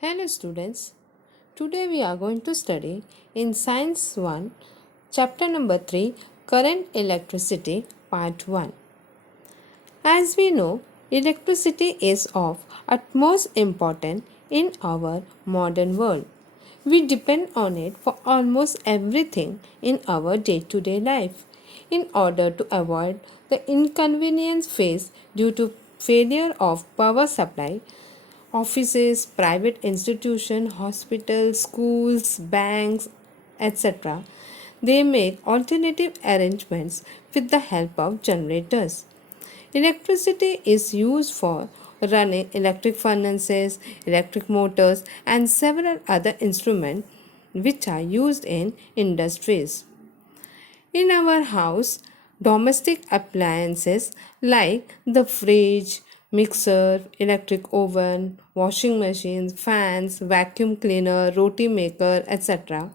Hello students, today we are going to study in Science-1, chapter number 3, Current Electricity, part 1. As we know, electricity is of utmost importance in our modern world. We depend on it for almost everything in our day-to-day life. In order to avoid the inconvenience faced due to failure of power supply, offices, private institutions, hospitals, schools, banks, etc. They make alternative arrangements with the help of generators. Electricity is used for running electric furnaces, electric motors, and several other instruments which are used in industries. In our house, domestic appliances like the fridge, mixer, electric oven, washing machines, fans, vacuum cleaner, roti maker, etc.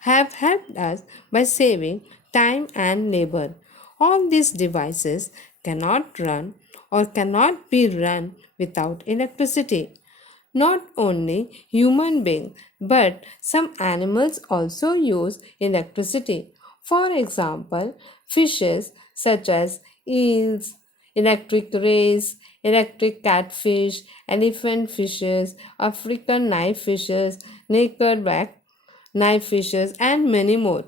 have helped us by saving time and labor. All these devices cannot run or cannot be run without electricity. Not only human beings, but some animals also use electricity. For example, fishes such as eels, electric rays, electric catfish, elephant fishes, African knife fishes, nickelback knife fishes, and many more.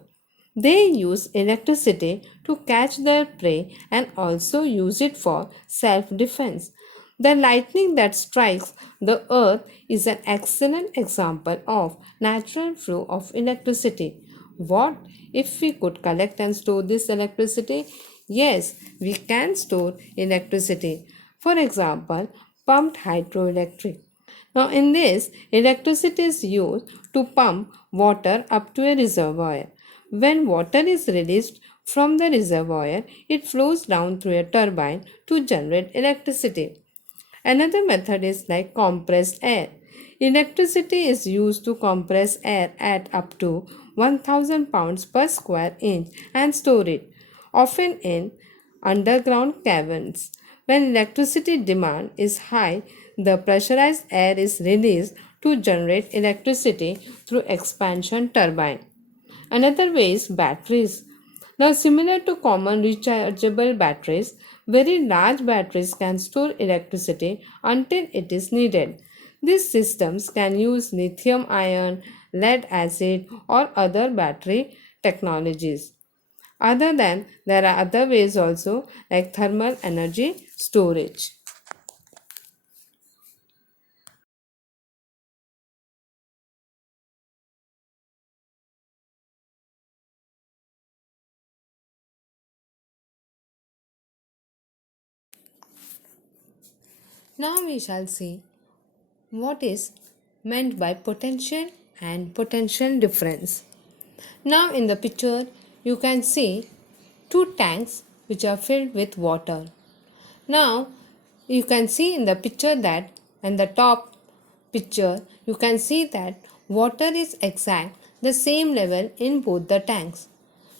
They use electricity to catch their prey and also use it for self defense. The lightning that strikes the earth is an excellent example of natural flow of electricity. What if we could collect and store this electricity? Yes, we can store electricity. For example, pumped hydroelectric. Now, in this, electricity is used to pump water up to a reservoir. When water is released from the reservoir, it flows down through a turbine to generate electricity. Another method is like compressed air. Electricity is used to compress air at up to 1000 pounds per square inch and store it, often in underground caverns. When electricity demand is high, the pressurized air is released to generate electricity through expansion turbine. Another way is batteries. Now, similar to common rechargeable batteries, very large batteries can store electricity until it is needed. These systems can use lithium ion, lead acid, or other battery technologies. Other than there are other ways also like thermal energy storage. Now we shall see what is meant by potential and potential difference. Now in the picture you can see two tanks which are filled with water. Now you can see in the picture that in the top picture you can see that water is exact the same level in both the tanks.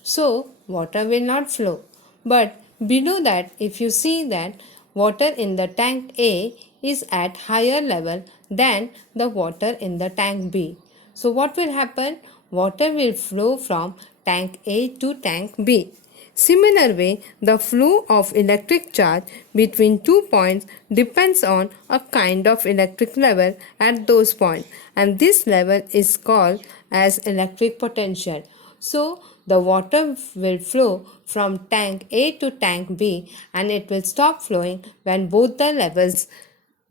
So water will not flow. But below that if you see that water in the tank A is at higher level than the water in the tank B. So what will happen? Water will flow from tank A to tank B. Similar way, the flow of electric charge between two points depends on a kind of electric level at those points, and this level is called as electric potential. So the water will flow from tank A to tank B and it will stop flowing when both the levels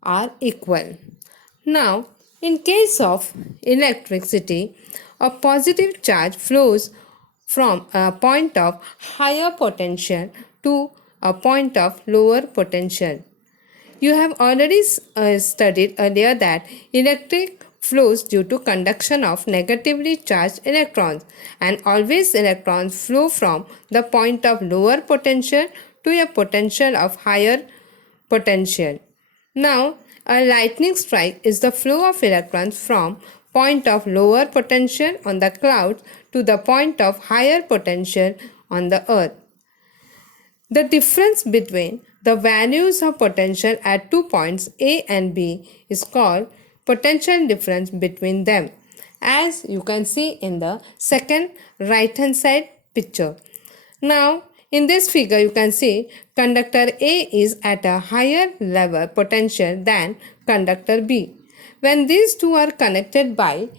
are equal. Now, in case of electricity, a positive charge flows from a point of higher potential to a point of lower potential. You have already studied earlier that electric flows due to conduction of negatively charged electrons, and always electrons flow from the point of lower potential to a potential of higher potential. Now, a lightning strike is the flow of electrons from point of lower potential on the clouds to the point of higher potential on the earth. The difference between the values of potential at two points A and B is called potential difference between them, as you can see in the second right hand side picture. Now, in this figure, you can see conductor A is at a higher level potential than conductor B. When these two are connected by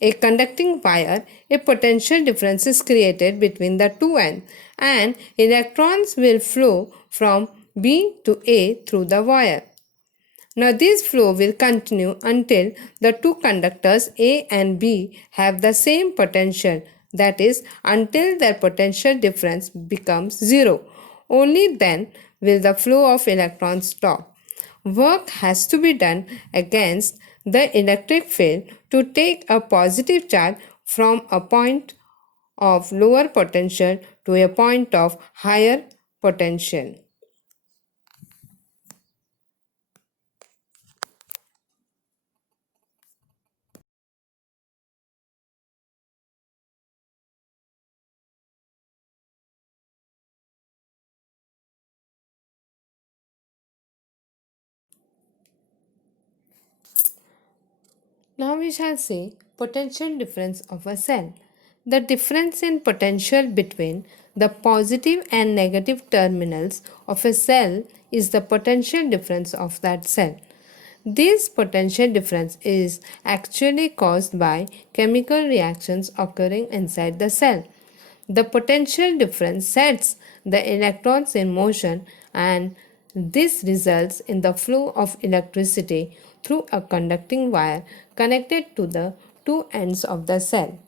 a conducting wire, a potential difference is created between the two ends, and electrons will flow from B to A through the wire. Now, this flow will continue until the two conductors A and B have the same potential, that is, until their potential difference becomes zero. Only then will the flow of electrons stop. Work has to be done against the electric field to take a positive charge from a point of lower potential to a point of higher potential. Now we shall see potential difference of a cell. The difference in potential between the positive and negative terminals of a cell is the potential difference of that cell. This potential difference is actually caused by chemical reactions occurring inside the cell. The potential difference sets the electrons in motion, and this results in the flow of electricity through a conducting wire connected to the two ends of the cell.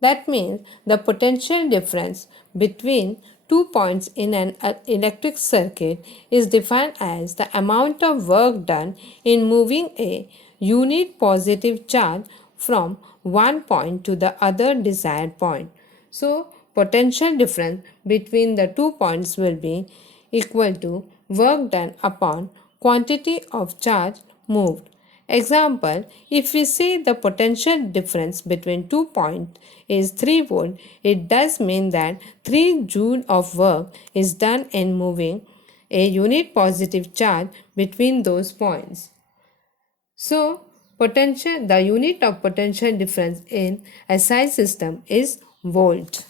That means the potential difference between 2 points in an electric circuit is defined as the amount of work done in moving a unit positive charge from one point to the other desired point. So, potential difference between the 2 points will be equal to work done upon quantity of charge moved. Example, if we say the potential difference between 2 points is 3 volt, it does mean that 3 joule of work is done in moving a unit positive charge between those points. So, the unit of potential difference in a SI system is volt.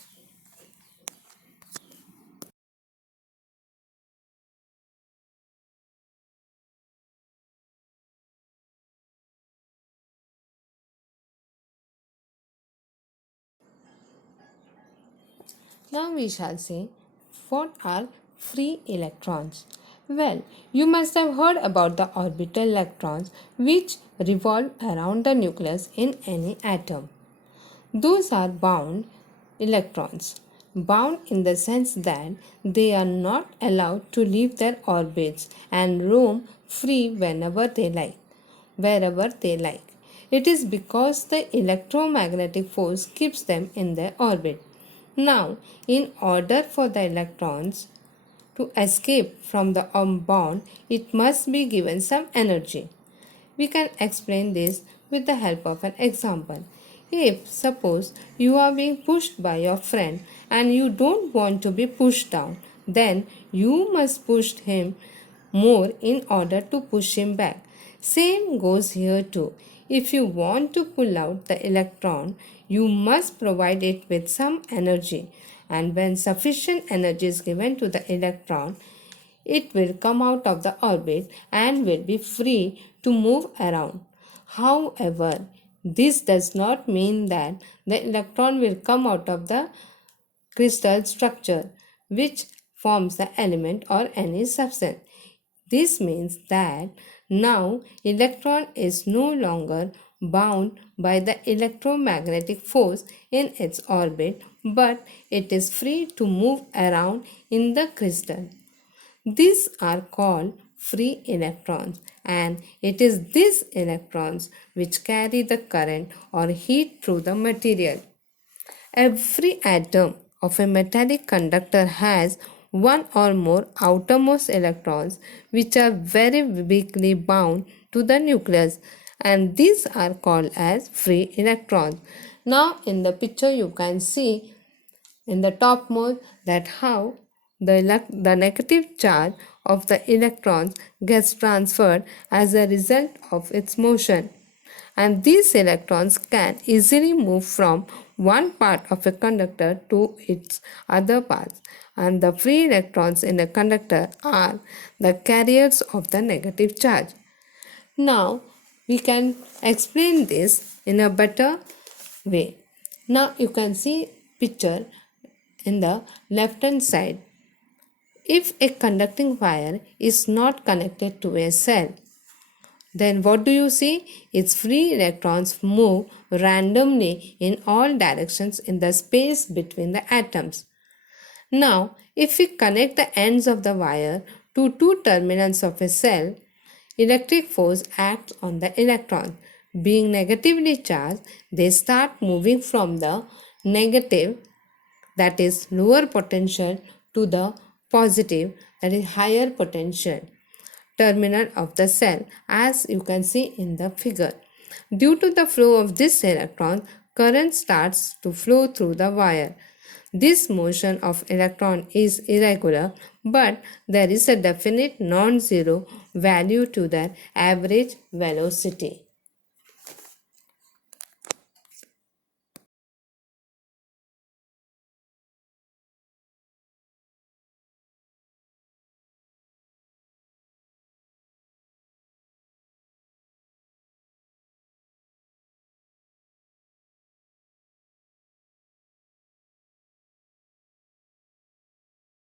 Now we shall see what are free electrons. Well, you must have heard about the orbital electrons which revolve around the nucleus in any atom. Those are bound electrons. Bound in the sense that they are not allowed to leave their orbits and roam free wherever they like. It is because the electromagnetic force keeps them in their orbit. Now, in order for the electrons to escape from the bond, it must be given some energy. We can explain this with the help of an example. If suppose you are being pushed by your friend and you don't want to be pushed down, then you must push him more in order to push him back. Same goes here too. If you want to pull out the electron, you must provide it with some energy, and when sufficient energy is given to the electron, it will come out of the orbit and will be free to move around. However, this does not mean that the electron will come out of the crystal structure which forms the element or any substance. This means that now electron is no longer bound by the electromagnetic force in its orbit, but it is free to move around in the crystal. These are called free electrons, and it is these electrons which carry the current or heat through the material. Every atom of a metallic conductor has one or more outermost electrons which are very weakly bound to the nucleus, and these are called as free electrons. Now in the picture you can see in the topmost that how the negative charge of the electrons gets transferred as a result of its motion. And these electrons can easily move from one part of a conductor to its other parts. And the free electrons in a conductor are the carriers of the negative charge. Now we can explain this in a better way. Now you can see picture in the left hand side. If a conducting wire is not connected to a cell, then what do you see? Its free electrons move randomly in all directions in the space between the atoms. Now, if we connect the ends of the wire to two terminals of a cell, electric force acts on the electrons. Being negatively charged, they start moving from the negative, that is lower potential, to the positive, that is higher potential terminal of the cell, as you can see in the figure. Due to the flow of this electron, current starts to flow through the wire. This motion of electron is irregular, but there is a definite non-zero value to their average velocity.